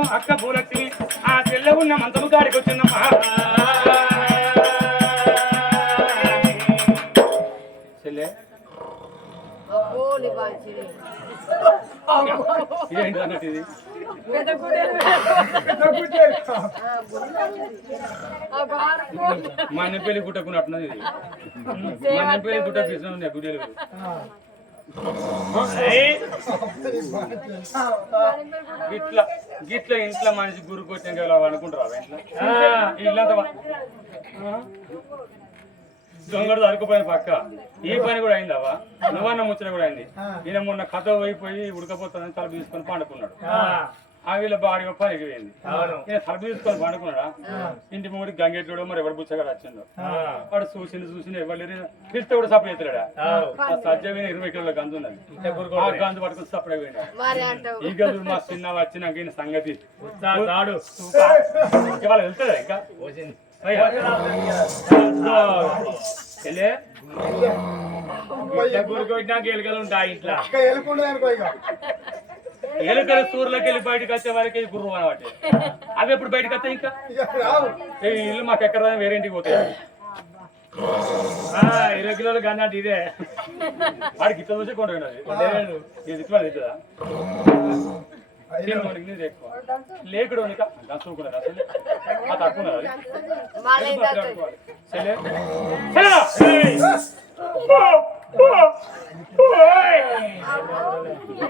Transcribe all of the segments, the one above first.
అప్పుడు అక్క పూలక్ష్మి ఆ తెల్ల ఉన్న కాడికి వచ్చిందమ్మా. చెల్లె. అబ్బోలి బాంచిని ఇదేంటి అన్నట్టు ఇది పెద్ద గుడ్డలు. ఆ బార్కోల్ మా అన్న పెళ్ళి గుట్టకున్నట్టున్నది ఇది. మా అన్న పెళ్ళి గుట్ట ఉన్నాయి గుడ్డలు. గిట్ల గిట్ల ఇంట్లో మనిషి గురు కొట్టిన కదా అనుకుంటారా ఇంట్లో ఇల్లంతా? దొంగడు దొరకపోయిన పక్క. ఈ పని కూడా అయిందవా నువ్వన్న ముచ్చట కూడా అయింది. ఈయన మొన్న కథ అయిపోయి ఉడకపోతుందని తల తీసుకొని పండుకున్నాడు. ఆ వీళ్ళ బాడీ పనికి పోయింది ఈయన తల తీసుకొని పండుకున్నాడా? ఇంటి ముందు గంగెట్టుడు మరి ఎవరు బుచ్చగాడు వచ్చిండు? వాడు చూసింది చూసింది ఎవరు పిలిస్తే కూడా సప్లై అవుతాడా ఆ. సజ్జమైన ఇరవై కిలోల గంజు ఉన్నది. ఆ గంజు పట్టుకుని సప్లై పోయినా మరి అంటావు. ఈ గదులు మా చిన్న వచ్చినాక ఈయన సంగతి. తాడు ఇవాళ వెళ్తుందా ఇంకా? అయ్యా. చెల్లె, కొట్టినాక ఎలుకలు ఉంటాయి ఇంట్లో. ఎలుకలు సూర్యులకి వెళ్ళి బయటకు వచ్చే వారికి గుర్రు అనమాట అవి ఎప్పుడు బయటకు వస్తాయి ఇంకా? ఇల్లు మాకు ఎక్కడ వేరే ఇంటికి పోతాయి. ఇరవై కిలోలు కన్నట్టు ఇదే. వాడికి ఇట్లా చూసే కొండ ఇది ఇట్లా తింటుందా లేకుడు ఉనిక చూసుకున్నది అసలు ఆ తక్కువ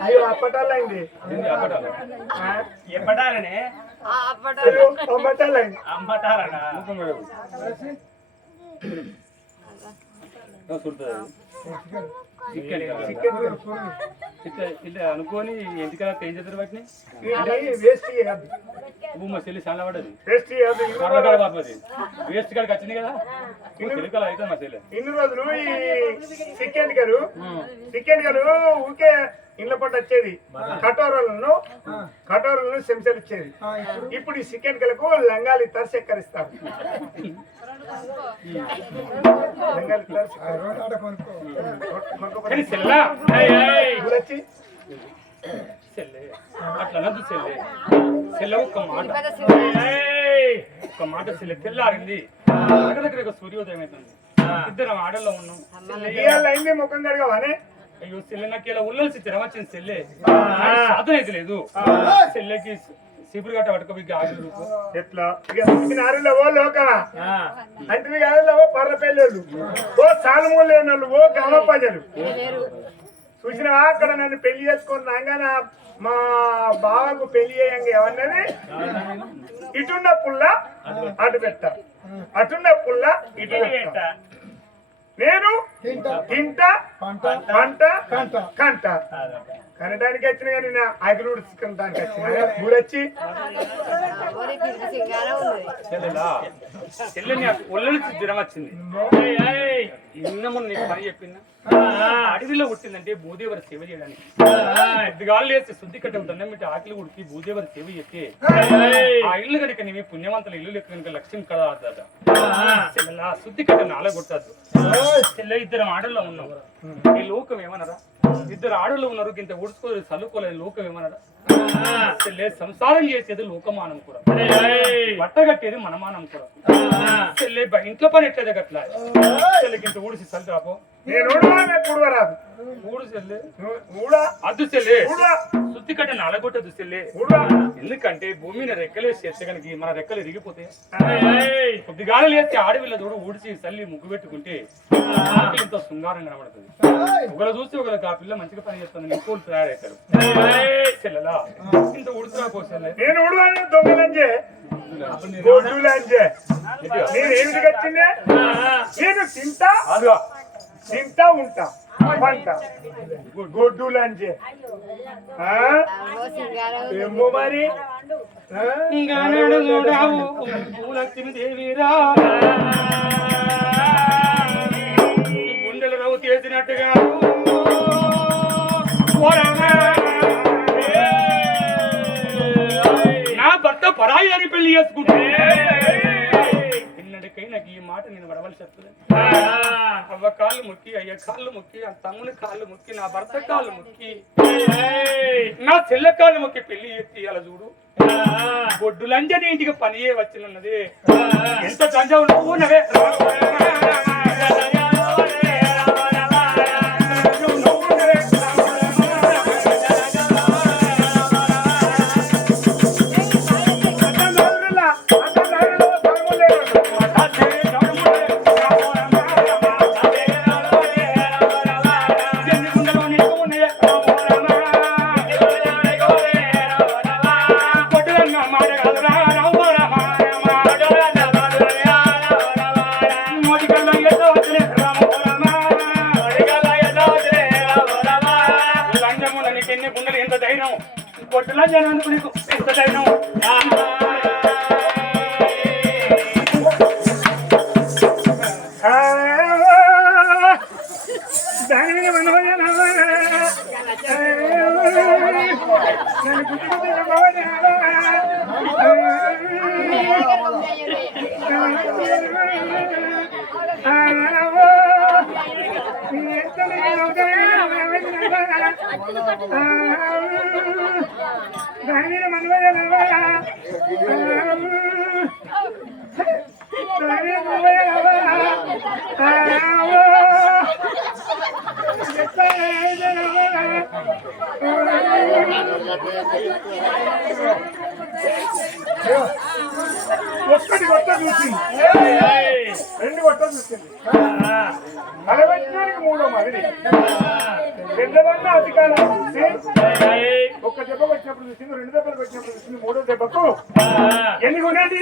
అయ్యో అప్పటాలైంది. ఏంది అప్పటాలు? ఎప్పటాలనే ఆ అప్పటాలు అప్పటాలైంది ఇట్లా అనుకొని ఏం చేద్దరు వాటిని? భూమ చెల్లి చాలా చేయద్దు కర్రకాడ పాపది వేస్ట్ కాడికి వచ్చింది కదా? చెల్లికల అయితే మా చెల్లె. ఇన్ని రోజులు ఈ చికెన్ గారు చికెన్ గారు ఊకే ఇండ్ల పట్టు వచ్చేది. కటోరలను కటోరలను చెంచాలు ఇచ్చేది. ఇప్పుడు? ఈ చికెన్ గలకు లంగాలు ఇస్తారు చక్కరిస్తారు లంగాలు ఇస్తారు చెల్ల చెల్లె ఒక్క మాట. ఒక్క మాట చెల్లె తెల్లారింది. దగ్గర దగ్గర సూర్యోదయం అవుతుంది. ఇద్దరం ఆడల్లో ఉన్నాం. ముఖం కడగవానే అయ్యో చెల్లె నాకు ఇలా ఉల్లల్సి జ్వరం వచ్చింది చెల్లె సాధన అయితే లేదు. చెల్లెకి సిపురు గట్ట పట్టుకోబి ఆగి రూపు ఎట్లా? ఇక నారులో ఓ లోకమా అంటే కాదు ఓ పర్ర పెళ్ళోళ్ళు. ఓ వాళ్ళు ఓ గమ ప్రజలు. చూసినవా అక్కడ నన్ను పెళ్ళి చేసుకొని రాగానే మా బావకు పెళ్ళి చేయంగా ఏమన్నది ఇటున్న పుల్ల అటు పెట్ట. అటున్న పుల్ల ఇటు పెట్ట. నేను తింటా పంట. కంట. కనడానికి వచ్చిన కానీ నా అగిలుడు దానికి వచ్చిన. ఊరొచ్చి జ్వరం వచ్చింది. నిన్న నీకు పని చెప్పిందా? అడవిలో పుట్టిందంటే భూదేవరి సేవ చేయడానికి. ఎద్దుగాళ్ళు వేస్తే శుద్ధి కట్ట ఉంటుంది మీకు ఆకలి ఉడికి భూదేవరి సేవ చేస్తే. ఆ ఇల్లు కనుక నీవి పుణ్యవంతుల ఇల్లు లెక్క కనుక లక్ష్యం కదా శుద్ధి కట్ట నాల కొట్టద్దు. చెల్లె ఇద్దరు ఆడల్లో ఉన్నాం. ఈ లోకం ఏమన్నారా ఇద్దరు ఆడల్లో ఉన్నారు ఇంత ఉడుచుకోలేదు చల్లుకోలేదు లోకం ఏమన్నారా చెల్లె సంసారం చేసేది లోకమానం కూడా. బట్ట కట్టేది మనమానం బ- ఇంట్లో పని ఎట్లేదు గట్లా? ఇంత ఊడిసి చల్లి రాపో ఊడు చెల్లె. అద్దు చెల్లె. ఊడవా? శుద్ధి కట్ట నలగొట్టదు చెల్లె. ఎందుకంటే భూమిని రెక్కలేసి చేస్తే కనుక మన రెక్కలు ఇరిగిపోతాయి. కొద్దిగాలు లేస్తే ఆడవిల్ల దూడు ఊడిచి చల్లి ముగ్గు పెట్టుకుంటే ఎంతో శృంగారంగా కనబడుతుంది. ఒకరు చూస్తే ఒకరికి ఆ పిల్ల మంచిగా పని చేస్తుంది ఇంకోళ్ళు తయారవుతారు చెల్లెలా? ఇంత ఉడుతురా పో చెల్లె. నేను ఊడవాను దొంగలంజే గొడ్డులంజే నేను ఏమిటి వచ్చిందే? నేను తింటా? అదిగో తింటా ఉంటా. పంట. ఏమో మరి? చూడావు పూలక్ష్మి దేవిరా గుండెలు నవ్వు చేసినట్టుగా నా భర్త పరాయి అని పెళ్ళి చేసుకుంటే. నేను రమ్మని చెప్తుంది అవ్వ కాళ్ళు ముక్కి అయ్య కాళ్ళు ముక్కి ఆ తమ్ముని కాళ్ళు ముక్కి నా భర్త కాళ్ళు ముక్కి. నా చెల్లె కాళ్ళు ముక్కి పెళ్ళి ఎత్తి అలా చూడు. బొడ్డు లంజని ఇంటికి పనియే వచ్చినన్నది. ఎంత తంజా నువ్వు చూసింది అలవెట్టడానికి మూడో మగిలి పెద్దదన్నా అధికారం చూసి ఒక దెబ్బ వచ్చినప్పుడు చూసింది రెండు దెబ్బలు వచ్చినప్పుడు చూసింది మూడో దెబ్బకు ఎన్ని కొనేది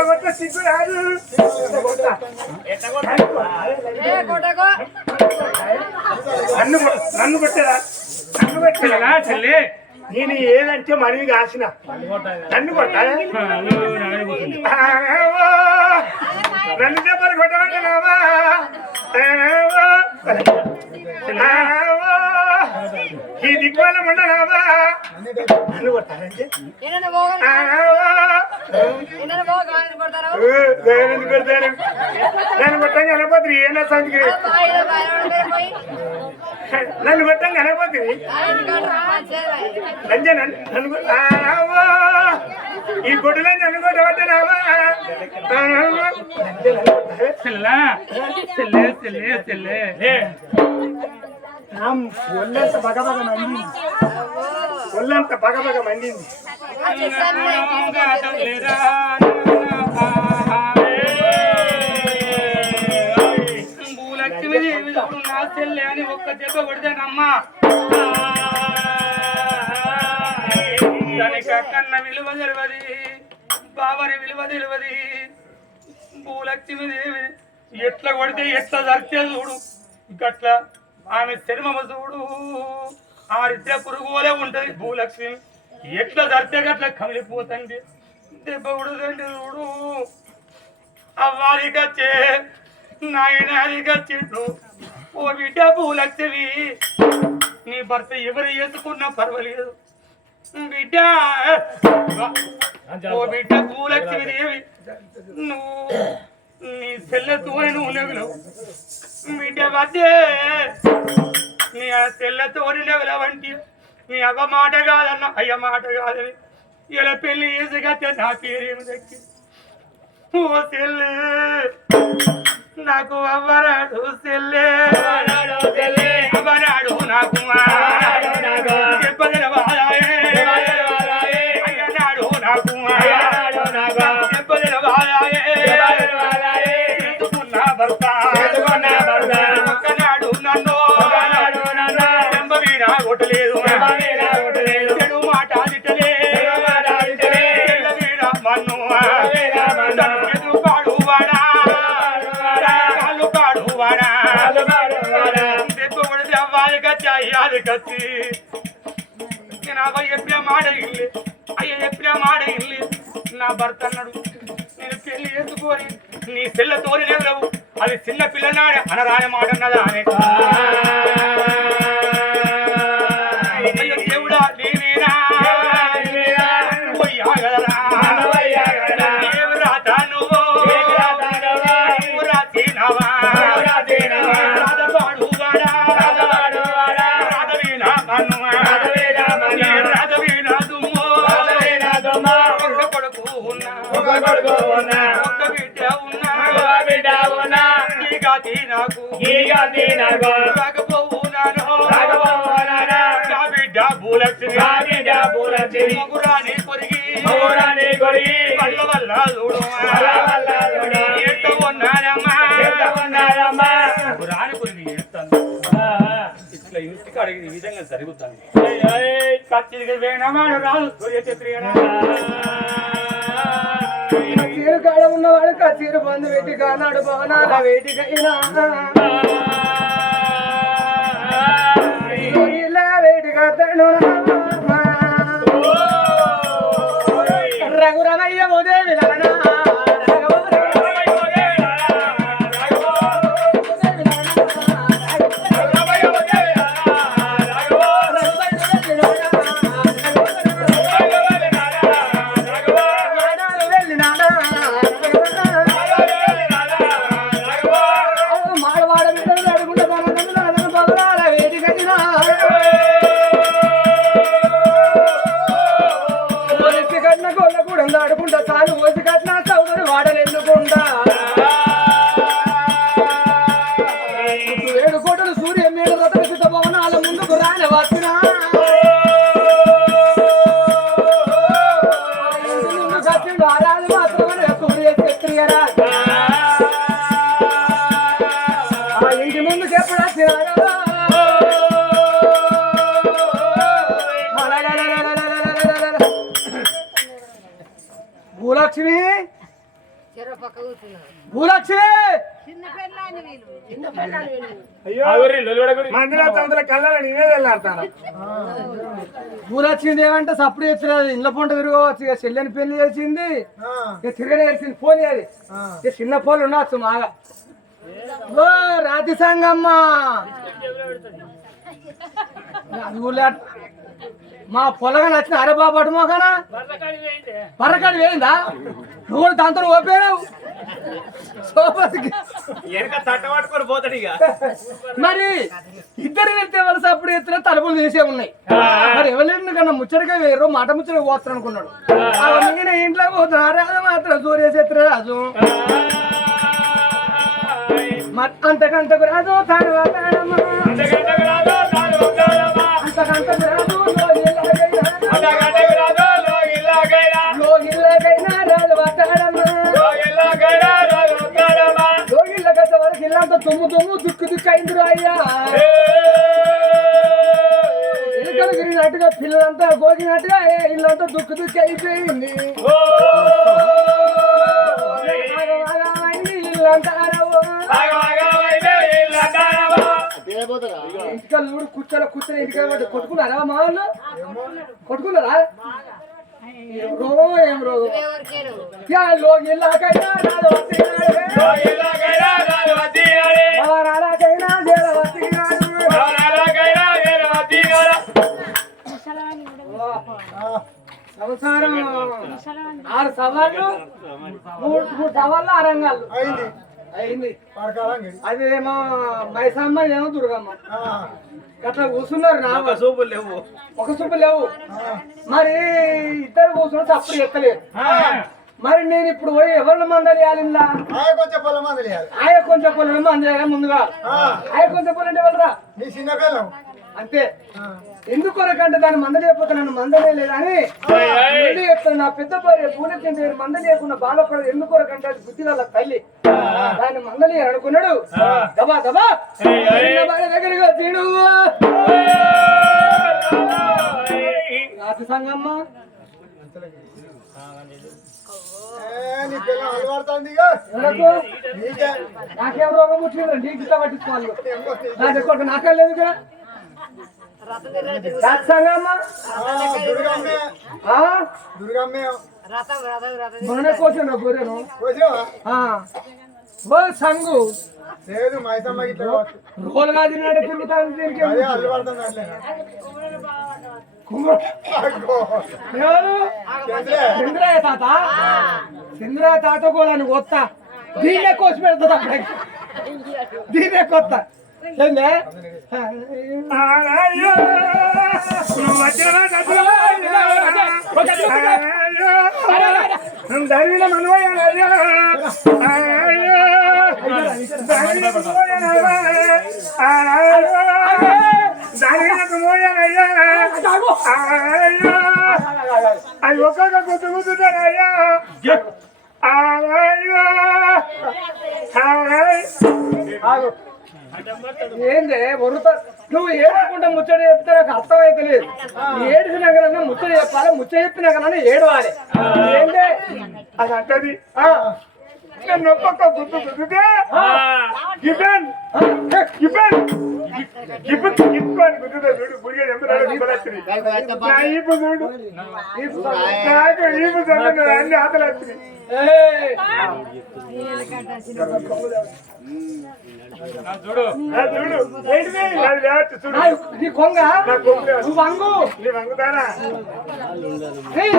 కొట్ట సిగ్గు రాదు కొట్ట. నన్ను నన్ను కొట్టేదా నన్ను కొట్టేదా చెల్లి నేను ఏదంటే మనవి కాసిన నన్ను కొట్టాలి ఆవో! నన్ను దెబ్బలు! ఆవో! ఈ దిక్కువల్ల ఉండనావా నన్ను కొట్టాలంటే ఏదైనా పోగలి ఆవో! ఏదైనా పోగలి కొడతారు ఏ, నేను ఎందుకు కొడతాను నన్ను కొట్టంగా అనపోతుంది ఏనా సందికి బాయిలో బాయిలో పోయి నన్ను కొట్టంగా అనపోతుంది ఆ ఇంటికాడ మంచిగా లంజ నన్ను నన్ను కొ- ఆవో! ఈ గుడ్డులో నన్ను కొట్టబెట్టనావా ఆవో! లంజ నన్ను కొట్టాలి. చెల్లెలా చెల్లె చెల్లె చెల్లె నా ఒళ్ళంత బగబగ మండింది. ఒళ్ళంత బగబగ మండింది. నా చెల్లె అని ఒక్క దెబ్బ కొడితేనమ్మా దానికి అక్కన్న విలువ తెలియదు బాబరి విలువ తెలియదు భూలక్ష్మీదేవి ఎట్లా కొడితే ఎట్లా జరితే చూడు. గట్లా ఆమె చర్మమ చూడు ఆరిద్ర పురుగులే ఉంటది భూలక్ష్మి. ఎట్లా జరితే గట్ల కమిలిపోతండి దెబ్బ కొడుతండి చూడు. అవ్వారికచ్చే నాయనారికచ్చిండు ఓ బిడ్డ భూలక్ష్మి నీ భర్త ఎవరు వేసుకున్నా పర్వాలేదు. బిడ్డ ఓ బిడ్డ భూలక్ష్మి దేవి నువ్వు నీ చెల్లె తోని నువ్వు నెగలవు బిడ్డ మధ్య నీ తోని నెగలవంటి నీ అవ్వ మాట కాదన్న అయ్య మాట కాదని ఇలా పెళ్ళి చేసగతే నా పేరేమి దక్కి ఓ చెల్లె నాకు అవ్వరాడు చెల్లె అవ్వరాడు నాకు దెబ్బ కొడితే అవ్వాలి కచ్చి అయ్యాది కచ్చి నేను మాట ఇల్లు. నా భర్త అన్నాడు నేను పెళ్ళి చేసుకోని నీ పిల్ల తోలి లేవు అది చిన్న పిల్లనాడే అనరాని మాట అన్నదా అని ఇట్లా ఇంటికి విధంగా జరుగుతాను కచ్చిగా వేణమాడు రాదు సూర్య చీరు కాడ ఉన్నవాడు కచ్చీరు బంధు వేటి కానాడు భవనాల వేటికైనా Lord, I love భూలక్ష్మి ఏమంటే సప్పుడు చేస్తున్నది ఇండ్ల పొంట తిరగవచ్చు ఇక చెల్లెని పెళ్ళి చేసింది. ఇక తిరగనే వేసింది ఫోన్ అది ఇక చిన్న ఫోన్లు ఉండొచ్చు మాగా. ఓ రాతి సంగమ్మ. అది మా పొలగా నచ్చిన అరే బాబు అటు మోకనా పర్రకాడి వేయిందా? నువ్వు కూడా దాంతో ఓపేనావు ఇక. మరి ఇద్దరు వెళ్తే వలస అప్పుడు ఎత్తున తలుపులు తీసే ఉన్నాయి. మరి ఎవరు కన్నా ముచ్చటగా వేరు మాట ముచ్చటగా పోతారు అనుకున్నాడు మిగిలిన ఇంట్లో పోతున్నా రాజు మాత్రం సూర్యసేత్ర రాజు. మరి అంతకంతకు రాజు తర్వాత అంతకంతకు రాజు ఇల్లంతా తుమ్ము తుమ్ము దుక్కు దుక్కు అయింది అయ్యా ఎలుకలు గిరినట్టుగా పిల్లలంతా గోగినట్టుగా ఇల్లంతా దుక్కు దుక్కు అయిపోయింది కూర్చోలే కూర్చొని ఇంటికా పట్టి కొట్టుకున్నారా మా వాళ్ళు? కొట్టుకున్నారా. రోగం. ఏం. సంసారం. ఆరు సవాళ్ళు మూడు సవాళ్ళు ఆరంగాళ్ళు అయింది. అదేమో మైసమ్మ ఏమో దుర్గమ్మ. అట్లా కూర్చున్నారు నా ఒక సూపులు లేవు. ఒక చూపు లేవు. మరి ఇద్దరు కూర్చుంటే అప్పుడు ఎత్తలేదు. మరి నేను ఇప్పుడు పోయి ఎవరిని మందలియాలిందా ఆయన కొంచెం పొలం వదిలేయాలి ఆయ కొంచెం పొలం మందలియాలి ముందుగా. ఆయ కొంచెం పొలం అంటే ఎవరురా? నీ చిన్న పిల్లం అంతే ఎందుకు కొరకంటే దాన్ని మంద లేకపోతే నన్ను మందలే లేదని ముందు చెప్తాను నా పెద్ద భార్య పూలెత్తింటే మంద లేకుండా బాధపడదు. ఎందుకు కొరకంటే అది బుద్ధి వాళ్ళ తల్లి. దాన్ని మందలి అనుకున్నాడు. దబా దబా. చిన్న భార్య దగ్గరగా తీడు. రాజు సంగమ్మ? నీకే. నాకేం రోగం వచ్చింది నీకు ఇట్లా పట్టించుకోవాలి. నాకు నాకే లేదు కదా ఆ? కోసిన గొర్రెను? ఆ. సంగు. లేదు మైసమ్మ గిట్ల కావచ్చు తిరుగుతాను దీనికి చంద్రయ్య తాత? చంద్రయ్య తాత కూడా నువ్వు వస్తా దీన్నే కోసి పెడతా అక్కడ దీన్నే కొత్త. అయ్యో. ధైర్యం మనవయ్యా, అయ్యో. అయ్యో, ఒక్కొక్క గుర్తు గుర్తున్నానయ్యా అయ్యో. ఏందే వరుత నువ్వు ఏడుకుంటా ముచ్చట చెప్తే నాకు అర్థమైతే లేదు. ఏడిసినాకన్నా ముచ్చట చెప్పాలి ముచ్చట చెప్పినాకన్నా ఏడవాలి. ఏందే? అది అంటది. నన్ను ఒక్కొక్క గుర్తు గుర్తుతే గిఫెన్ గిఫెన్ గిఫెన్ గిఫ్ట్ గుర్తుతే చూడు గుడిగా ఎంతరాడు గుర్తులచ్చింది నా ఈపు చూడు. నాకు ఈపు అన్ని చూడు. చూడు. కొంగ. నువ్వు వంగు. నీ వంగుతానా? ఏయ్,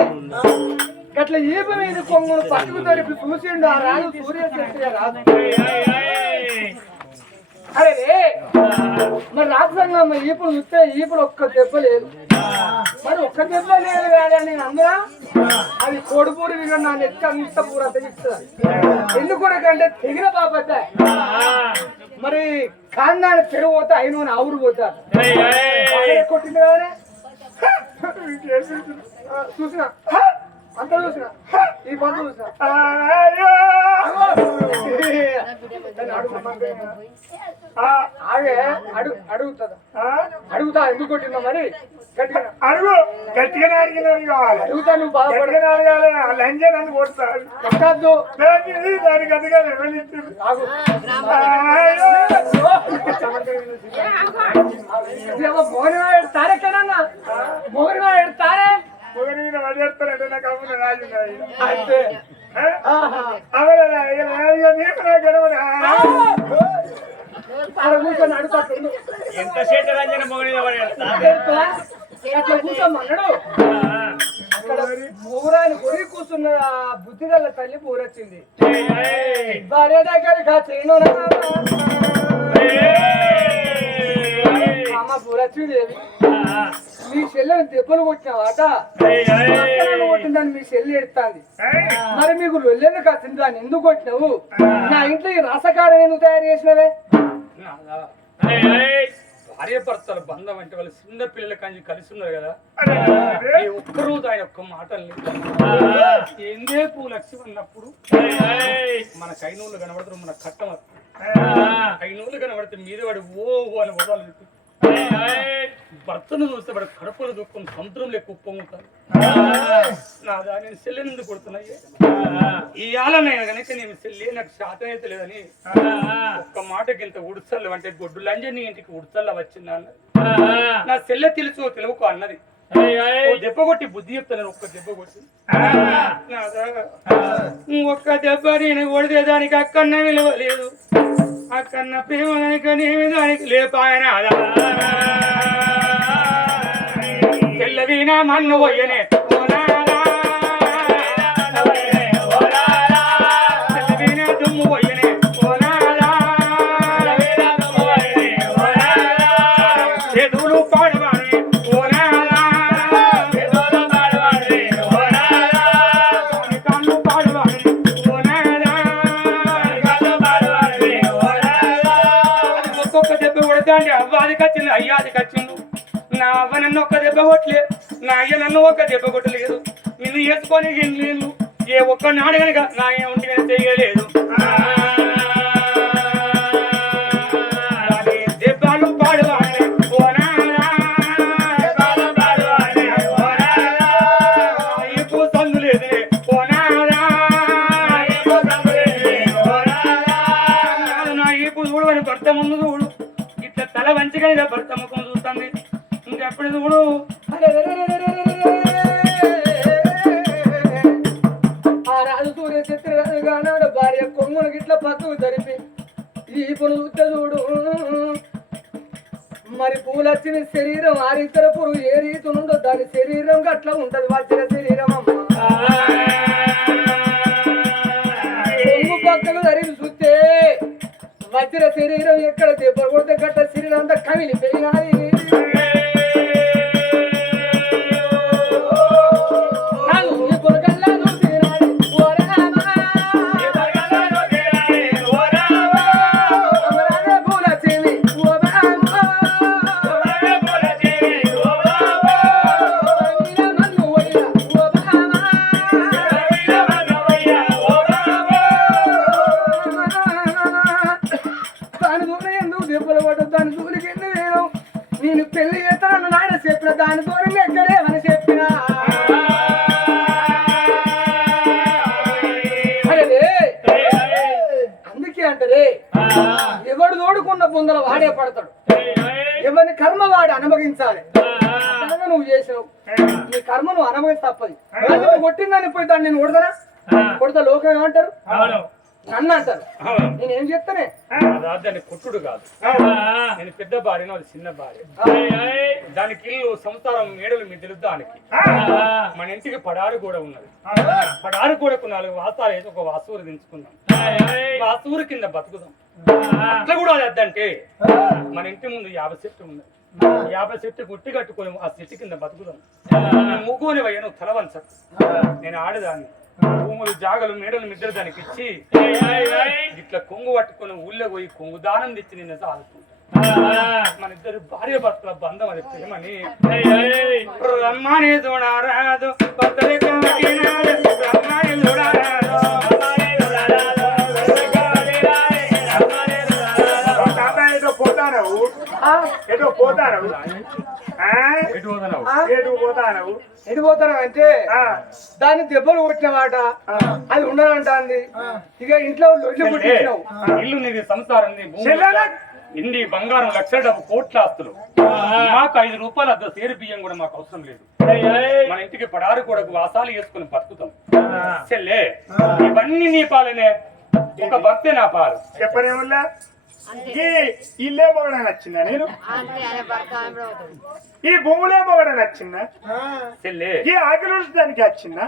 గట్ల ఈప మీద కొంగును పట్టుకు తరిపి చూసిండు? ఆ రాజు సూర్య రాదు. అరే రే, మరి రాజసంగమ్మ ఈపులు చూస్తే ఈపులు ఒక్క దెబ్బ లేదు. మరి ఒక్క దెబ్బ లేదు కానీ నేను అందులో అది కొడుపూడి విగా నా నెత్తి అంత పూర తెగిస్తుంది. ఎందుకు అంటే తెగిన బాబద్ద మరి కాందాన్ని చెడు పోతే అయిన ఆవురు పోతారు. కొట్టింది కదనే? ఆ, చూసినా? అడుగుతా ఎందుకు కొట్టిందా మరి? గట్టిగా అడుగు! గట్టిగానే అడిగినవి కావాలి? అడుగుతా నువ్వు గట్టిగానే అడగాలి. ఆ లంజే నన్ను కొడతారు. కొట్టద్దు. దానికి అందుగా మోహన్ ఎడతారే కదన్నా మోహన్ ఎడతారే మొగని మీద పడేస్తారంటే నాకు అమ్మున రాజు అంతే. ఆహా. ఆడ కూర్చొని అడుగుతాడు ఎంత సేట రంజన మొగని అట్లా కూర్చోమన్నాడు అక్కడ మూరాని కొరి కూర్చున్న ఆ బుద్ధి గల తల్లి పూరొచ్చింది భార్య దగ్గరికి ఆ అమ్మ మీ చెల్లెని దెబ్బలు కొట్టినావాట కొట్టిందని మీ చెల్లి ఎడుతాంది. మరి మీకు లొల్లెందుకు వచ్చింది దాన్ని ఎందుకు కొట్టినావు? నా ఇంట్లో ఈ రసకారం ఎందుకు తయారు చేసినవే? భార్య భర్తల బంధం అంటే వాళ్ళు చిన్న పిల్లల కంచి కలిసి ఉన్నారు కదా. ఈ ఒక్కరోజు ఆయన ఒక్క మాటల్ని ఎందే పూ లక్ష్యం అన్నప్పుడు? మన కైనూళ్ళు కనబడతారు మన కట్టం కైనూళ్ళు కనబడితే మీద వాడు ఓ ఓ అని వదలు భర్తను చూస్తే వాడు కడుపులు దుఃఖం సముద్రం కుప్పం ఉప్పొంగుతాను నా దాని సెల్లెని ఎందుకు కొడుతున్నాయి? ఈ ఆలనైనా కనుక నేను సెల్లి నాకు శాతం అయితే లేదని ఒక్క మాటకి ఇంత ఉడుసల్లు అంటే గొడ్డు లంజని ఇంటికి ఉడుసల్ల వచ్చిందా నా సెల్లె తెలుసు తెలుగుకో అన్నది. దెబ్బ కొట్టి బుద్ధి చెప్తాను ఒక్క దెబ్బ కొట్టి. ఒక్క దెబ్బ నేను కొడితే దానికి అక్కన్న విలువ లేదు అక్కన్న ప్రేమ కనుక నేమి దానికి లేపాయన తెల్లవీనా మన్ను పోయనే కచ్చింది అయ్యాది కచ్చిండు నా అవ్వ నన్ను ఒక్క దెబ్బ కొట్టలే నా అయ్య నన్ను ఒక్క దెబ్బ కొట్టలేదు. నిన్ను వేసుకొని లేదు ఏ ఒక్క నాడు కనుక నా ఏ ఉండి కనుక చేయలేదు. దెబ్బలు చూడవని భర్త ముందు చూడు ఇట్లా తల వంచగా భర్త ముఖం చూస్తుంది. ఇంకెప్పుడు చూడు? ఆ రాజు సూర్య చిత్రగాడు నాడు భార్య కొంగును గిట్ల పక్కకు జరిపి ఈ చూస్తే చూడు. మరి పూలచ్చిన శరీరం ఆరిద్దర పురుగు ఏ రీతి ఉందో దాని శరీరం గట్ల ఉంటది. వచ్చిన శరీరం అమ్మ. వజ్ర శరీరం ఎక్కడ దెబ్బ కొడితే గట్ట శరీరం అంతా కమిలి పెరిగినాయి నన్ను అంటారు నేనేం చెప్తానే దాన్ని కొట్టుడు కాదు. నేను పెద్ద భార్యను అది చిన్న భార్య. దానికి ఇల్లు సంసారం మేడలు మీ తెలుసు దానికి మన ఇంటికి పడారు కూడా ఉన్నది. పడారు కూడకు నాలుగు వాసాలు వేసి ఒక వాసూరు దించుకుందాం. వాసూరు కింద బతుకుదాం. అట్లా కూడా అది అద్దంటే మన ఇంటి ముందు యాభై చెట్టు ఉన్నది. యాభై చెట్టు గుట్టి కట్టుకొని ఆ చెట్టు కింద బతుకుదాం. ముగ్గుని వయ్యను తలవంచ నేను ఆడదాన్ని. భూములు జాగలు మేడలు మిద్దరు దానికి ఇచ్చి ఇట్లా కొంగు పట్టుకొని ఊళ్ళో పోయి కొంగు దానం తెచ్చి నిన్న మన ఇద్దరు భార్య భర్తల బంధం అది ప్రేమని. రమ్మని చూడరాదు రమ్మని ఏదో పోతానవు ఆ? ఎటు పోతున్నావు? ఏదో పోతానవు ఎటు పోతాను అంటే ఆ, దాన్ని దెబ్బలు కొట్టిన మాట అది ఉండనంటాంది. ఇక ఇంట్లో ఇల్లు నీది సంసారం? ఇండి బంగారం లక్షల డబ్బు కోట్ల ఆస్తులు మాకు ఐదు రూపాయలు అద్ద సేరు బియ్యం కూడా మాకు అవసరం లేదు. మన ఇంటికి పడారు కూడా వాసాలు వేసుకుని బతుకుతాం. చెల్లే ఇవన్నీ నీ పాలనే. ఒక భక్తే నా పాలు. చెప్పనేముల్లా ఈ ఇల్లే మొగడ నచ్చిందా నేను? ఈ భూములే మొగడ నచ్చిందా? చెల్లే ఈ ఆకలి దానికి వచ్చిందా